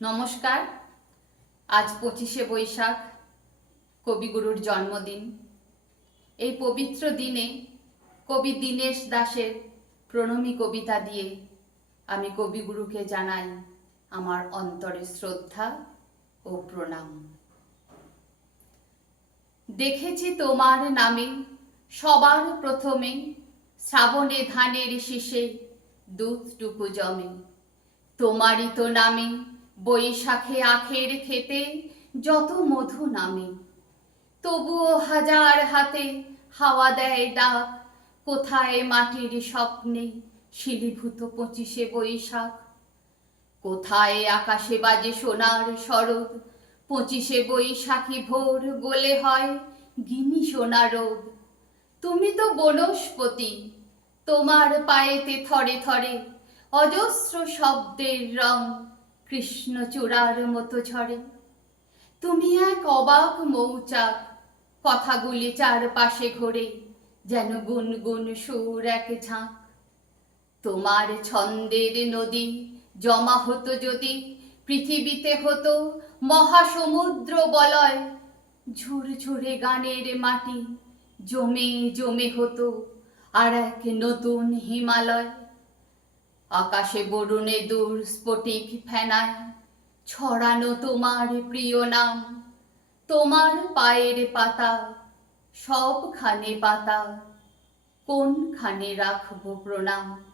নমস্কার। আজ পঁচিশে বৈশাখ, কবিগুরুর জন্মদিন। এই পবিত্র দিনে কবি দীনেশ দাসের প্রণমী কবিতা দিয়ে আমি কবিগুরুকে জানাই আমার অন্তরে শ্রদ্ধা ও প্রণাম। দেখেছি তোমার নামে সবার প্রথমে, শ্রাবণে ধানের শীষে দুধটুকু জমে। তোমারই তো নামে বৈশাখে আখের খেতে যত মধু নামে, তবুও হাজার হাতে হাওয়া দেয় ডাক। কোথায় মাটির স্বপ্নে শিলিভূত পঁচিশে বৈশাখ? কোথায় আকাশে বাজে সোনার শরৎ পঁচিশে বৈশাখী ভোর বলে হয় গিনি সোনা তুমি তো বনস্পতি, তোমার পায়েতে থরে থরে অজস্র শব্দের রং। কৃষ্ণচূড়ার মতো ঝরে তুমি এক অবাক মৌচাক, কথাগুলি চারপাশে ঘোরে, যেন গুনগুন সুর এক ঝাঁক। তোমার ছন্দের নদী জমা হতো যদি, পৃথিবীতে হতো মহাসমুদ্র বলয়। ঝুরঝুরে গানের মাটি জমে জমে হতো আর এক নতুন হিমালয়। আকাশে বরুণে দূর স্ফটিক ফেনায় ছড়ানো তোমার প্রিয় নাম। তোমার পায়ের পাতা, সবখানে পাতা, কোনখানে রাখব প্রণাম?